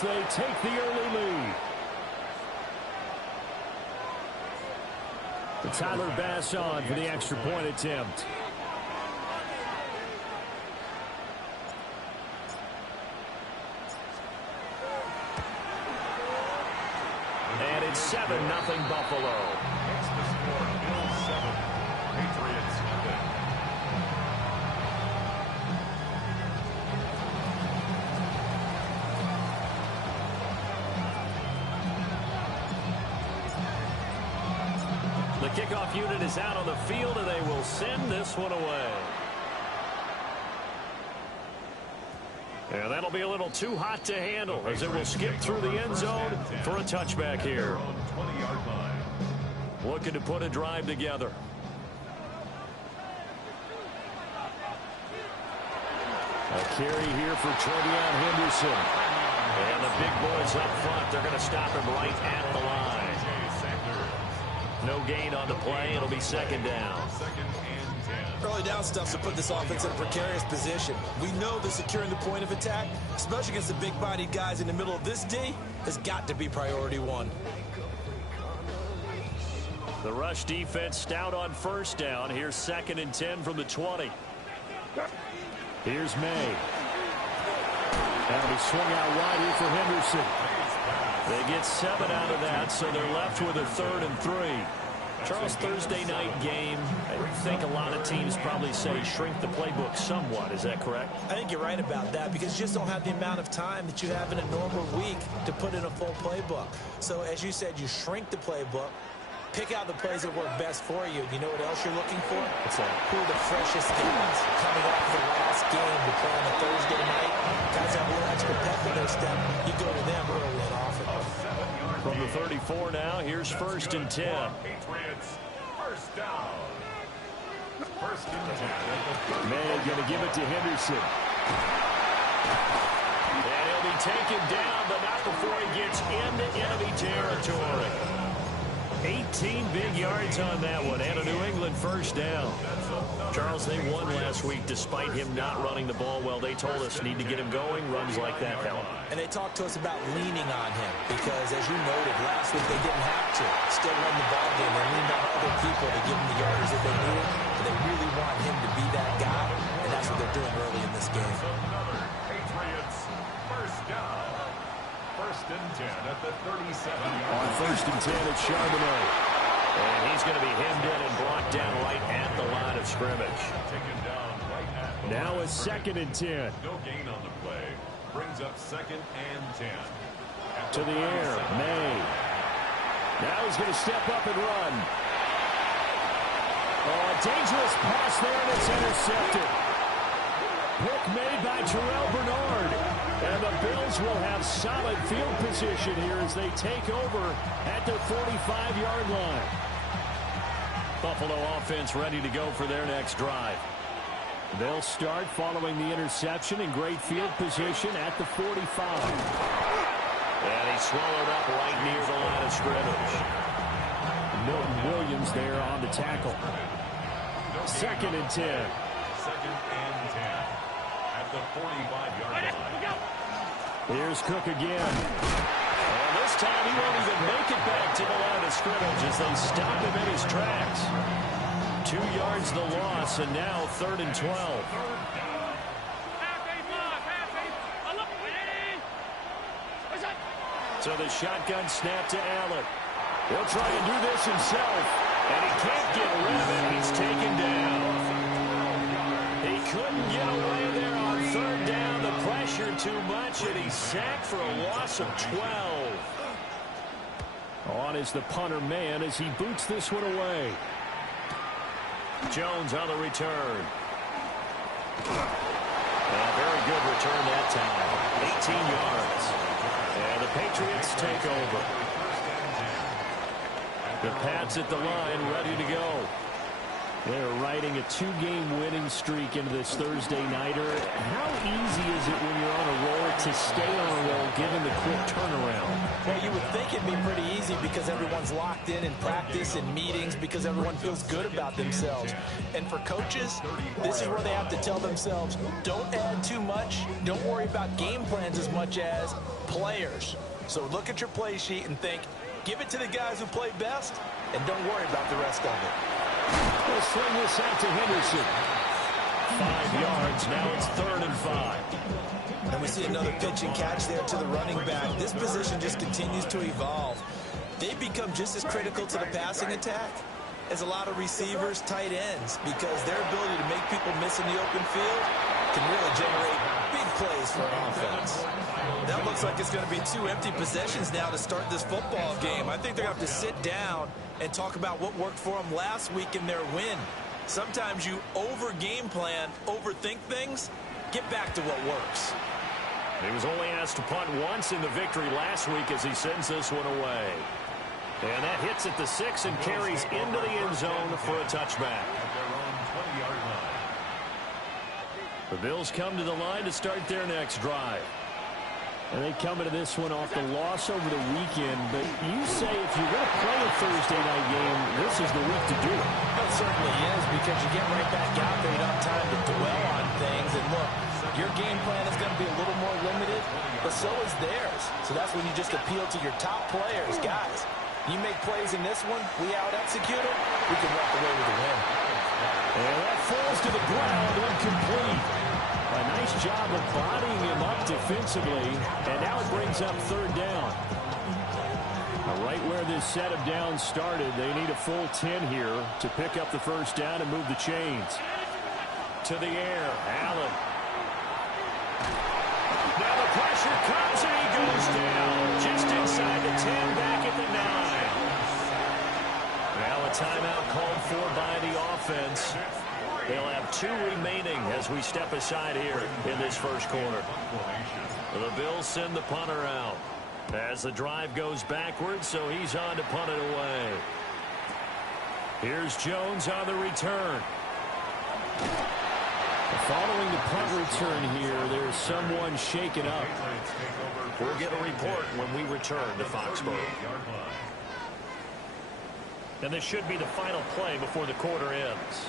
as they take the early lead. Tyler Bass on for the extra point attempt. And it's 7-0 Buffalo. What's the score? Bills 7, Patriots nothing. The kickoff unit is out on the field, and they will send this one away. And that'll be a little too hot to handle as it will skip through the end zone for a touchback here. Looking to put a drive together. A carry here for Trevion Henderson. And the big boys up front, they're going to stop him right at the line. No gain on the play. It'll be second down. Early down stuff to put this offense in a precarious position. We know that securing the point of attack, especially against the big-bodied guys in the middle of this D, has got to be priority one. The rush defense stout on first down. Here's 2nd and 10 from the 20. Here's May. That'll be swung out wide here for Henderson. They get 7 out of that, so they're left with a 3rd and 3. Charles, Thursday night game, I think a lot of teams probably say shrink the playbook somewhat. Is that correct? I think you're right about that because you just don't have the amount of time that you have in a normal week to put in a full playbook. So as you said, you shrink the playbook, pick out the plays that work best for you. You know what else you're looking for? What's that? Who are the freshest guys coming off the last game to play on a Thursday night? Guys have a little extra pep in their step. You go to them early and often. From the 34 now, here's 1st and 10. Patriots, first down. 1st and 10. May going to give it to Henderson. And he'll be taken down, but not before he gets into enemy territory. 18 big yards on that one, and a New England first down. Charles, they won last week despite him not running the ball well. They told us need to get him going. Runs like that help. And they talked to us about leaning on him because, as you noted, last week they didn't have to. Still won the ball game. They leaned on other people to give them the yards that they needed. And they really want him to be that guy, and that's what they're doing early in this game. Patriots, first down. 1st and 10 at the 37. On 1st and 10, it's Charbonnet. And he's going to be hemmed in and blocked down right at the line of scrimmage. Taken down right at the now line. it's 2nd and 10. No gain on the play. Brings up 2nd and 10. To the air, May. Now he's going to step up and run. Oh, a dangerous pass there, and it's intercepted. Pick made by Terrell Bernard. And the Bills will have solid field position here as they take over at their 45-yard line. Buffalo offense ready to go for their next drive. They'll start following the interception in great field position at the 45. And he's swallowed up right near the line of scrimmage. Milton Williams there on the tackle. 2nd and 10. 2nd and 10 at the 45-yard line. Here's Cook again. And this time he won't even make it back to the line of scrimmage as they stop him in his tracks. 2 yards the loss, and now 3rd and 12. So the shotgun snap to Allen. He'll try to do this himself, and he can't get rid of it. He's taken down. He couldn't get away there on 3rd down. The pressure too much, and he's sacked for a loss of 12. On is the punter man as he boots this one away. Jones on the return. A very good return that time. 18 yards. And the Patriots take over. The Pats at the line, ready to go. They're riding a 2-game winning streak into this Thursday nighter. How easy is it when you're on a roll to stay on a roll given the quick turnaround? Well, you would think it'd be pretty easy because everyone's locked in practice and meetings because everyone feels good about themselves. And for coaches, this is where they have to tell themselves, don't add too much, don't worry about game plans as much as players. So look at your play sheet and think, give it to the guys who play best, and don't worry about the rest of it. We'll swing this out to Henderson. 5 yards, now it's 3rd and 5. And we see another pitch and catch there to the running back. This position just continues to evolve. They become just as critical to the passing attack as a lot of receivers, tight ends, because their ability to make people miss in the open field can really generate big plays for an offense. That looks like it's going to be 2 empty possessions now to start this football game. I think they're going to have to sit down and talk about what worked for them last week in their win. Sometimes you over-game plan, overthink things, get back to what works. He was only asked to punt once in the victory last week as he sends this one away. And that hits at the 6 and carries into the end zone for a touchback. The Bills come to the line to start their next drive. And they come into this one off the loss over the weekend. But you say if you're going to play a Thursday night game, this is the week to do it. It certainly is, because you get right back out there. You don't have time to dwell on things. And look, your game plan is going to be a little more limited, but so is theirs. So that's when you just appeal to your top players. Guys, you make plays in this one, we out-execute it, we can walk away with a win. And that falls to the ground, incomplete. A nice job of bodying him up defensively, and now it brings up 3rd down. Right where this set of downs started, they need a full 10 here to pick up the 1st down and move the chains. To the air, Allen. Now the pressure comes, and he goes down just inside the 10, back at the 9. Now a timeout called for by the offense. They'll have 2 remaining as we step aside here in this first quarter. The Bills send the punter out as the drive goes backwards, so he's on to punt it away. Here's Jones on the return. Following the punt return here, there's someone shaken up. We'll get a report when we return to Foxborough. And this should be the final play before the quarter ends.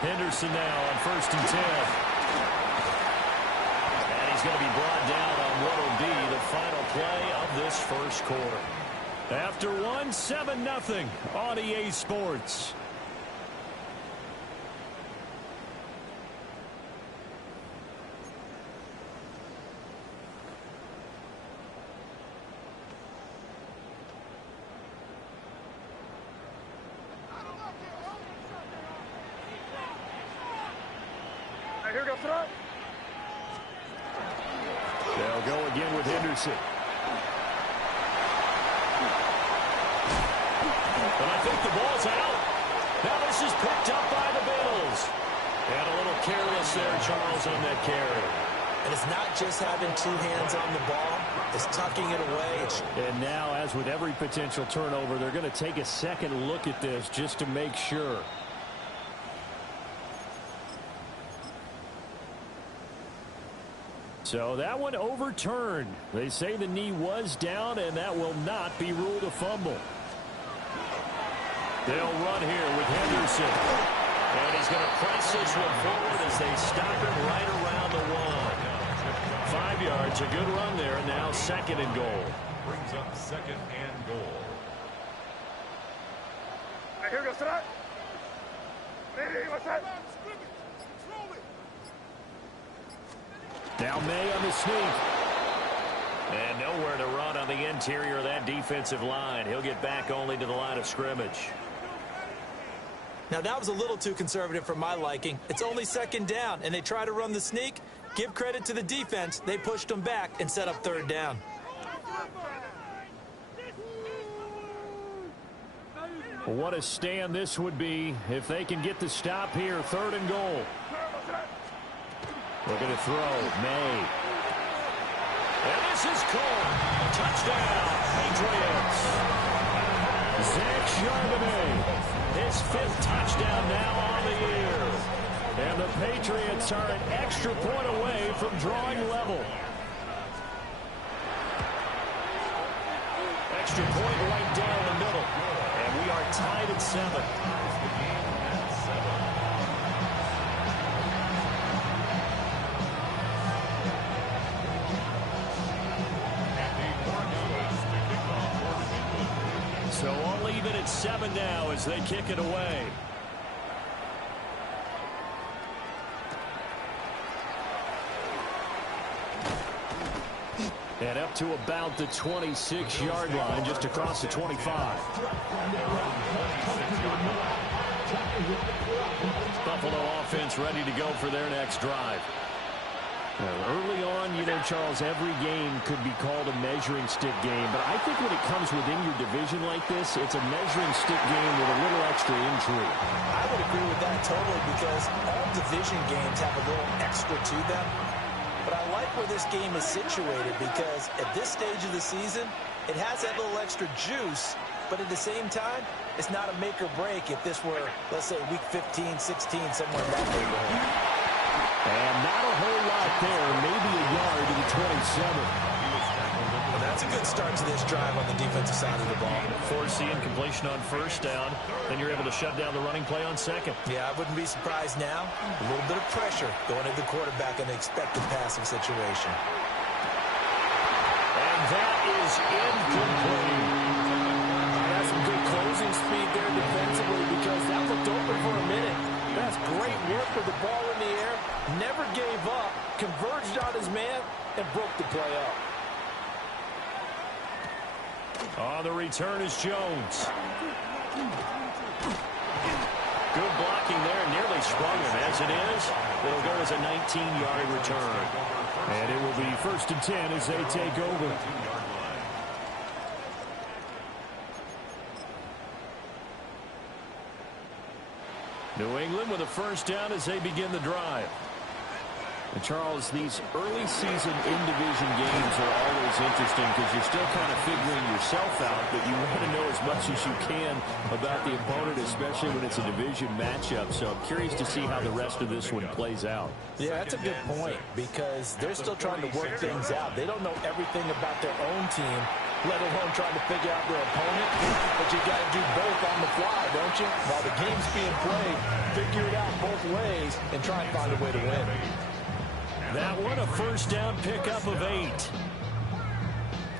Henderson now on 1st and 10. And he's going to be brought down on what will be the final play of this first quarter. After 1, 7-0 on EA Sports. They'll go again with Henderson. And I think the ball's out. Now this is picked up by the Bills. And a little careless there, Charles, on that carry. And it's not just having 2 hands on the ball. It's tucking it away. And now, as with every potential turnover, they're going to take a second look at this just to make sure. So that one overturned. They say the knee was down, and that will not be ruled a fumble. They'll run here with Henderson. And he's going to press this one forward as they stop him right around the 1. 5 yards, a good run there, and now 2nd and goal. Brings up 2nd and goal. Here goes tonight. Ready, what's that? Now May on the sneak. And nowhere to run on the interior of that defensive line. He'll get back only to the line of scrimmage. Now that was a little too conservative for my liking. It's only 2nd down, and they try to run the sneak. Give credit to the defense. They pushed them back and set up 3rd down. What a stand this would be if they can get the stop here. 3rd and goal. Looking to throw. May. And this is Cole. Touchdown, Patriots. Zach Charbonnet. His 5th touchdown now on the year. And the Patriots are an extra point away from drawing level. Extra point right down the middle. And we are tied at 7. So all even at 7 now as they kick it away. And up to about the 26-yard line, just across the 25. Buffalo offense ready to go for their next drive. Early on, Charles, every game could be called a measuring stick game. But I think when it comes within your division like this, it's a measuring stick game with a little extra intrigue. I would agree with that totally because all division games have a little extra to them. But I like where this game is situated because at this stage of the season, it has that little extra juice. But at the same time, it's not a make or break if this were, let's say, week 15, 16, somewhere in that neighborhood. And not a whole lot there, maybe a yard to the 27. Well, that's a good start to this drive on the defensive side of the ball. Forcing completion on first down, then you're able to shut down the running play on second. Yeah, I wouldn't be surprised now. A little bit of pressure going at the quarterback in the expected passing situation. And that is incomplete. That's some good closing speed there defensively because that looked open for a minute. That's great work with the ball in the air. Never gave up, converged on his man, and broke the play up. On the return is Jones. Good blocking there, nearly sprung him. As it is, it'll go as a 19-yard return. And it will be 1st and 10 as they take over. New England with a first down as they begin the drive. And Charles, these early season in-division games are always interesting because you're still kind of figuring yourself out, but you want to know as much as you can about the opponent, especially when it's a division matchup. So I'm curious to see how the rest of this one plays out. Yeah, that's a good point because they're still trying to work things out. They don't know everything about their own team, let alone trying to figure out their opponent. But you got to do both on the fly, don't you? While the game's being played, figure it out both ways and try and find a way to win. That one, a first down pickup of 8.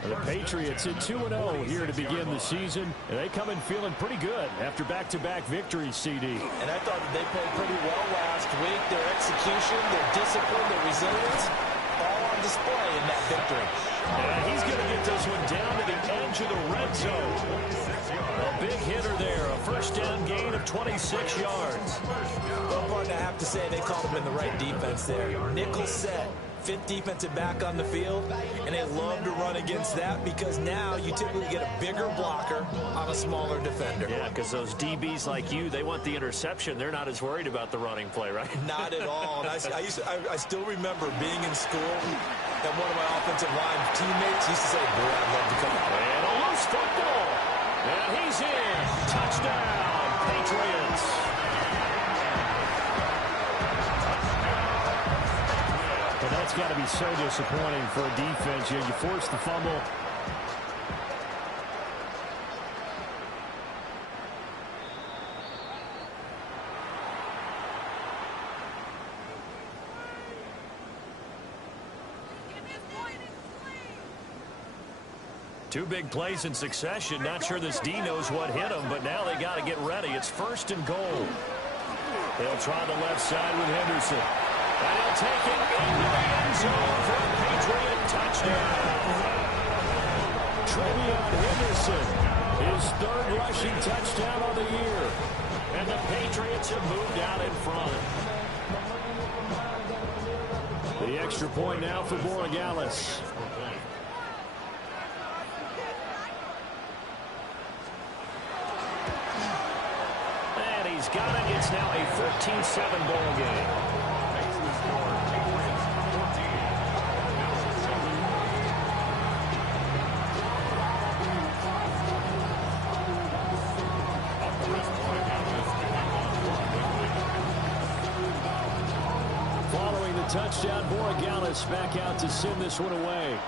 The Patriots at 2-0 here to begin the season. And they come in feeling pretty good after back-to-back victories, CD. And I thought that they played pretty well last week. Their execution, their discipline, their resilience, all on display in that victory. And he's going to get this one down to the edge of the red zone. A big hitter there, a first down gain of 26 yards. Well, partner, I have to say they called him in the right defense there. Nickel set, 5th defensive back on the field, and they love to run against that because now you typically get a bigger blocker on a smaller defender. Yeah, because those DBs like you, they want the interception. They're not as worried about the running play, right? Not at all. And I still remember being in school, and one of my offensive line teammates used to say, boy, I'd love to come out. And a loose football. And he's in. Touchdown, Patriots. But that's got to be so disappointing for a defense. You force the fumble. Two big plays in succession. Not sure this D knows what hit him, but now they got to get ready. It's 1st and goal. They'll try the left side with Henderson. And he'll take it into the end zone for a Patriot touchdown. Trevion Henderson, his 3rd rushing touchdown of the year. And the Patriots have moved out in front. The extra point now for Borregales. He's got it. It's now a 14-7 ball game. Following the touchdown. Borregales back out to send this one away.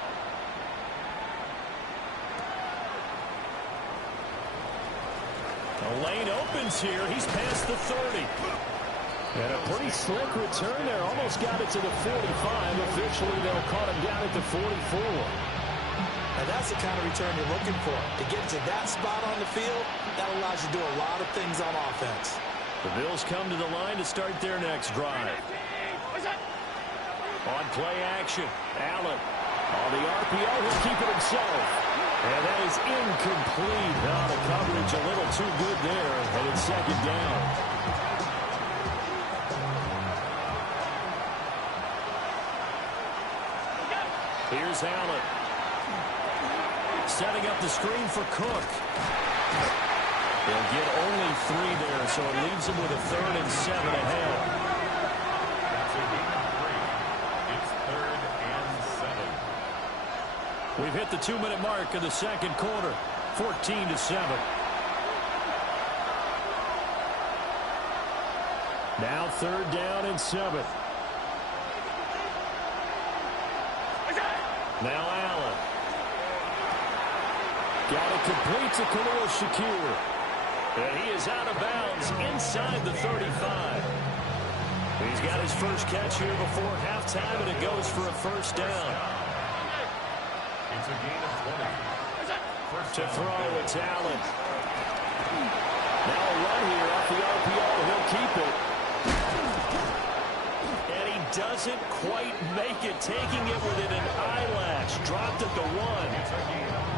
The lane opens here. He's past the 30. And a pretty slick return there. Almost got it to the 45. Officially, they'll call him down at the 44. And that's the kind of return you're looking for. To get to that spot on the field, that allows you to do a lot of things on offense. The Bills come to the line to start their next drive. On play action, Allen. On the RPO, he'll keep it himself. And that is incomplete. Now the coverage a little too good there, and it's second down. Here's Allen. Setting up the screen for Cook. They'll get only 3 there, so it leaves them with a 3rd and 7 ahead. That's a gain of 3. It's 3rd and 7. We've hit the 2-minute mark of the second quarter. 14-7. Now 3rd down and 7. Now Allen. Got it complete to Khalil Shakir. And he is out of bounds inside the 35. He's got his first catch here before halftime, and it goes for a first down. It's a gain of 20. To throw, it's Allen. Now a run here off the RPO. He'll keep it. And he doesn't quite make it, taking it within an eyelash. Dropped at the 1.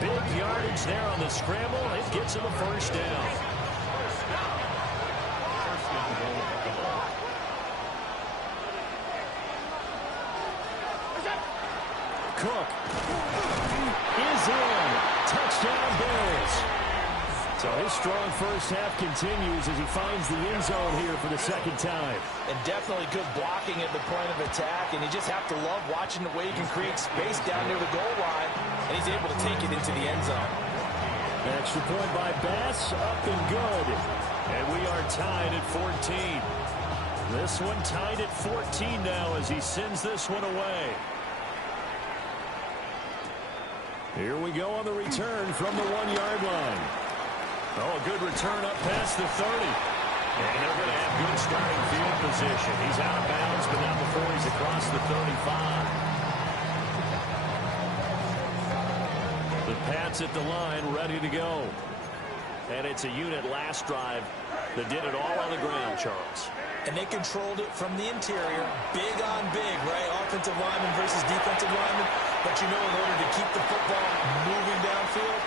Big yardage there on the scramble. It gets him a first down. Cook is in. Touchdown Bills. So his strong first half continues as he finds the end zone here for the second time. And definitely good blocking at the point of attack, and you just have to love watching the way he can create space down near the goal line, and he's able to take it into the end zone. Extra point by Bass, up and good. And we are tied at 14. This one tied at 14 now as he sends this one away. Here we go on the return from the 1-yard line. Oh, a good return up past the 30. And they're going to have good starting field position. He's out of bounds, but not before he's across the 35. The Pats at the line, ready to go. And it's a unit last drive that did it all on the ground, Charles. And they controlled it from the interior. Big on big, right? Offensive lineman versus defensive lineman. But you know, in order to keep the football moving downfield,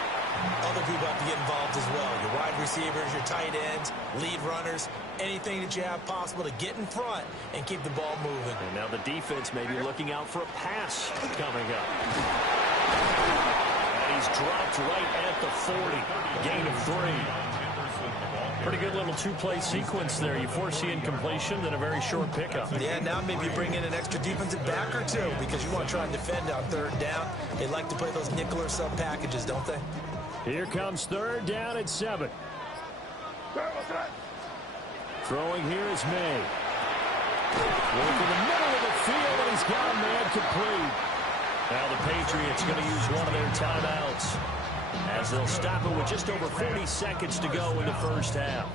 other people have to get involved as well. Your wide receivers, your tight ends, lead runners, anything that you have possible to get in front and keep the ball moving. And now the defense may be looking out for a pass coming up. And he's dropped right at the 40. Gain of 3. Pretty good little 2-play sequence there. You force the incompletion, then a very short pickup. Yeah, now maybe you bring in an extra defensive back or 2 because you want to try and defend on 3rd down. They like to play those nickel or sub packages, don't they? Here comes 3rd down at 7. Throwing here is May. Work in the middle of the field, and he's got a man complete. Now the Patriots going to use one of their timeouts as they'll stop it with just over 40 seconds to go in the first half.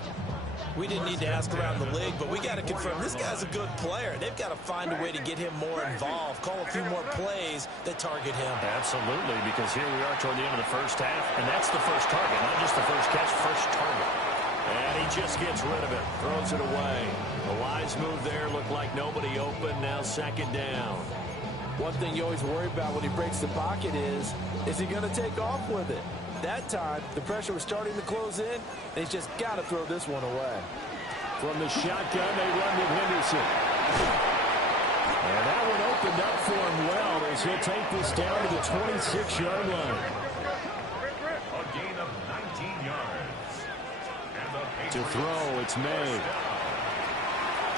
We didn't need to ask around the league, but we got to confirm this guy's a good player. They've got to find a way to get him more involved, call a few more plays that target him. Absolutely, because here we are toward the end of the first half, and that's the first target, not just the first catch, first target. And he just gets rid of it, throws it away. A wise move there, looked like nobody open, now second down. One thing you always worry about when he breaks the pocket is he going to take off with it? That time, the pressure was starting to close in, and he's just got to throw this one away. From the shotgun, they run with Henderson. And that one opened up for him well as he'll take this down to the 26-yard line. A gain of 19 yards. And the To throw, it's May.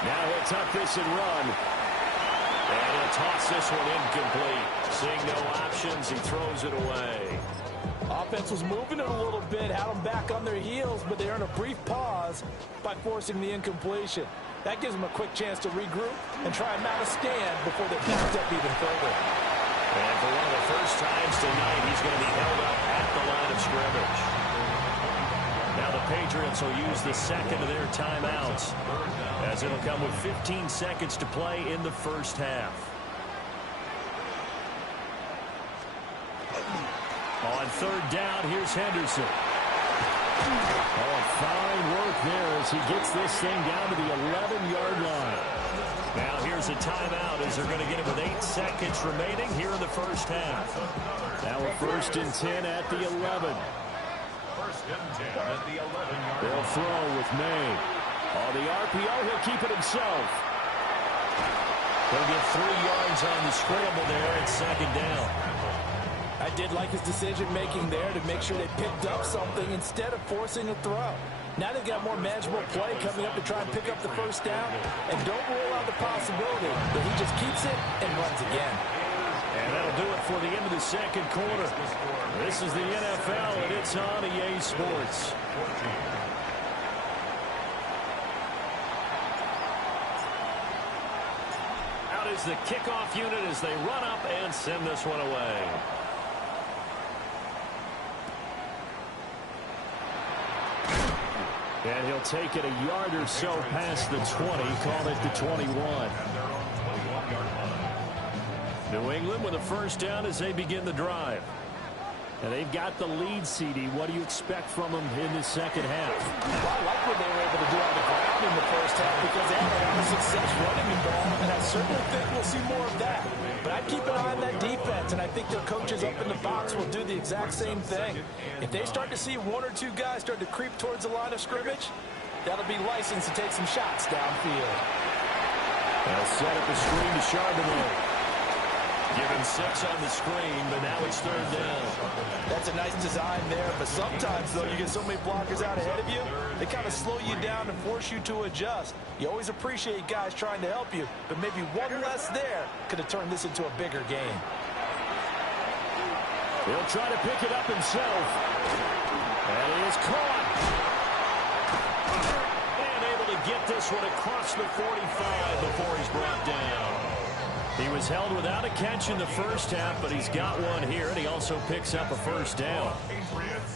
Now he'll tuck this and run. And he'll toss this one incomplete. Seeing no options, he throws it away. Offense was moving it a little bit, had them back on their heels, but they earned a brief pause by forcing the incompletion. That gives them a quick chance to regroup and try and mount a stand before they're backed up even further. And for one of the first times tonight, he's going to be held up at the line of scrimmage. Now the Patriots will use the second of their timeouts, as it'll come with 15 seconds to play in the first half. On third down, here's Henderson. Oh, fine work there as he gets this thing down to the 11-yard line. Now here's a timeout as they're going to get it with 8 seconds remaining here in the first half. Now a 1st and 10 at the 11. 1st and 10 at the 11-yard line. They'll throw with May. On the RPO, he'll keep it himself. He'll get 3 yards on the scramble there at 2nd down. I did like his decision-making there to make sure they picked up something instead of forcing a throw. Now they've got more manageable play coming up to try and pick up the 1st down. And don't rule out the possibility that he just keeps it and runs again. And that'll do it for the end of the 2nd quarter. This is the NFL, and it's on EA Sports. Out is the kickoff unit as they run up and send this one away. And he'll take it a yard or so past the 20, call it the 21. New England with a 1st down as they begin the drive. And they've got the lead, CD. What do you expect from them in the 2nd half? Well, I like what they were able to do on the ground in the 1st half because they had a lot of success running the ball, and I certainly think we'll see more of that. But I'd keep an eye on that defense, and I think their coaches up in the box will do the exact same thing. If they start to see 1 or 2 guys start to creep towards the line of scrimmage, that'll be licensed to take some shots downfield. They'll set up a screen to Charbonnet. Given 6 on the screen, but now it's 3rd down. That's a nice design there, but sometimes, though, you get so many blockers out ahead of you, they kind of slow you down and force you to adjust. You always appreciate guys trying to help you, but maybe one less there could have turned this into a bigger game. He'll try to pick it up himself. And he is caught. And able to get this one across the 45 before he's brought down. He was held without a catch in the 1st half, but he's got one here, and he also picks up a 1st down.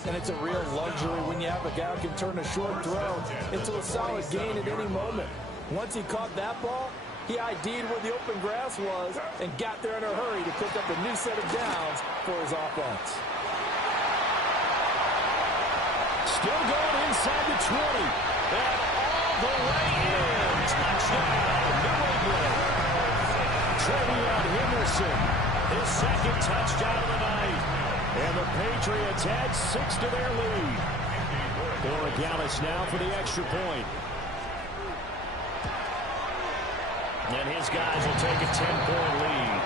And it's a real luxury when you have a guy who can turn a short throw into a solid gain at any moment. Once he caught that ball, he ID'd where the open grass was and got there in a hurry to pick up a new set of downs for his offense. Still going inside the 20. And all the way in. Touchdown, New England. Trevion Henderson, his 2nd touchdown of the night. And the Patriots add 6 to their lead. Borregales now for the extra point. And his guys will take a 10-point lead.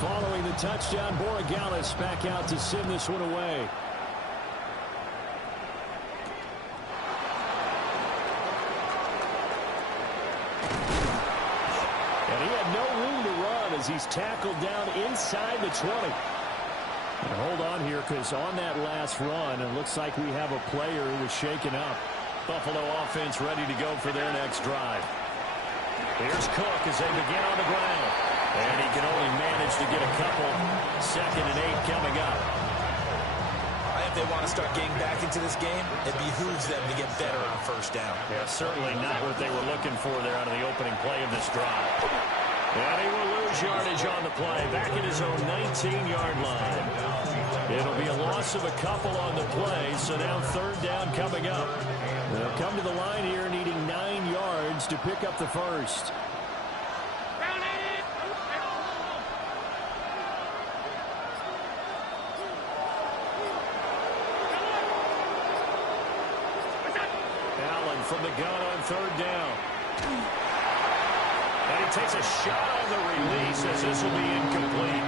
Following the touchdown, Borregales back out to send this one away. And he had no room to run as he's tackled down inside the 20. And hold on here, because on that last run, it looks like we have a player who was shaken up. Buffalo offense ready to go for their next drive. Here's Cook as they begin on the ground. And he can only manage to get a couple. 2nd and 8 coming up. If they want to start getting back into this game, it behooves them to get better on 1st down. Yeah, certainly not what they were looking for there out of the opening play of this drive. And he will lose yardage on the play, back at his own 19-yard line. It'll be a loss of a couple on the play, so now 3rd down coming up. They'll come to the line here needing 9 yards to pick up the 1st. From the gun on 3rd down. And he takes a shot on the release as this will be incomplete.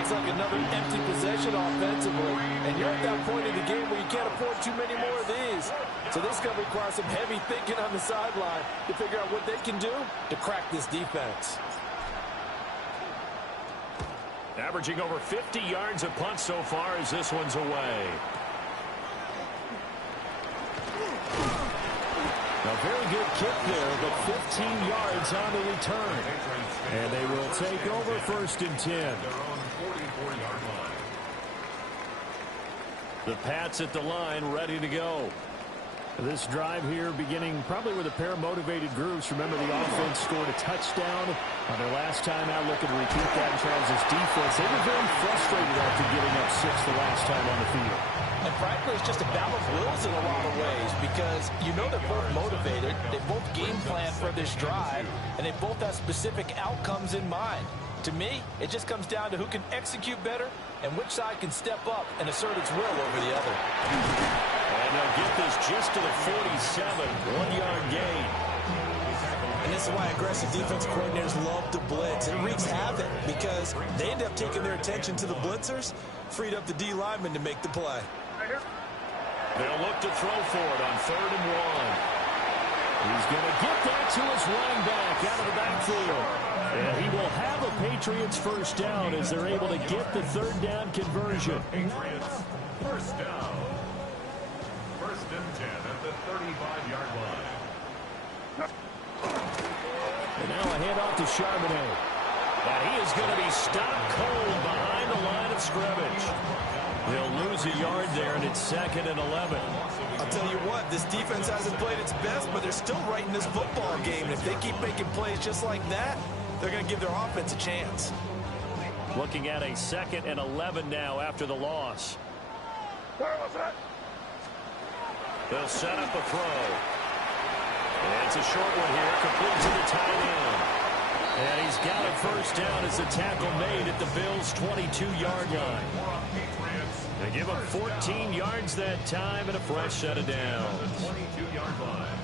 Looks like another empty possession offensively. And you're at that point in the game where you can't afford too many more of these. So this is going to require some heavy thinking on the sideline to figure out what they can do to crack this defense. Averaging over 50 yards a punt so far as this one's away. A very good kick there, but 15 yards on the return. And they will take over 1st and 10. The Pats at the line, ready to go. This drive here beginning probably with a pair of motivated groups. Remember, the offense scored a touchdown on their last time out, looking to repeat that in terms of defense. They were very frustrated after giving up 6 the last time on the field. And frankly, it's just a battle of wills in a lot of ways because you know they're both motivated, they both game plan for this drive, and they both have specific outcomes in mind. To me, it just comes down to who can execute better and which side can step up and assert its will over the other. And they'll get this just to the 47, 1-yard gain. And this is why aggressive defense coordinators love to blitz. It wreaks havoc because they end up taking their attention to the blitzers, freed up the D lineman to make the play. They'll look to throw for it on 3rd and 1. He's going to get that to his running back out of the backfield. And he will have a Patriots 1st down as they're able to get the 3rd down conversion. Patriots, 1st down. 1st and 10 at the 35-yard line. And now a handoff to Charbonnet. And he is going to be stopped cold behind the line of scrimmage. He'll lose a yard there, and it's 2nd and 11. I'll tell you what, this defense hasn't played its best, but they're still right in this football game. And if they keep making plays just like that, they're going to give their offense a chance. Looking at a 2nd and 11 now after the loss. They'll set up a throw. And it's a short one here, complete to the tight end. And he's got a 1st down as the tackle made at the Bills' 22-yard line. They give him 14 yards that time and a fresh set of downs. 22-yard line.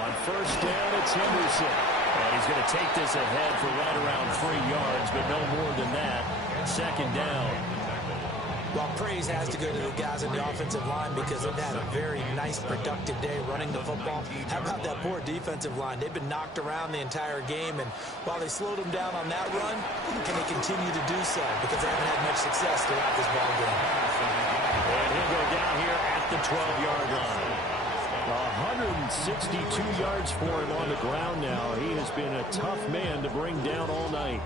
On 1st down, it's Henderson. And he's going to take this ahead for right around 3 yards, but no more than that. 2nd down. Well, praise has to go to the guys in the offensive line because they've had a very nice, productive day running the football. How about that poor defensive line? They've been knocked around the entire game, and while they slowed them down on that run, can they continue to do so? Because they haven't had much success throughout this ball game. And he'll go down here at the 12-yard line. 162 yards for him on the ground now. He has been a tough man to bring down all night.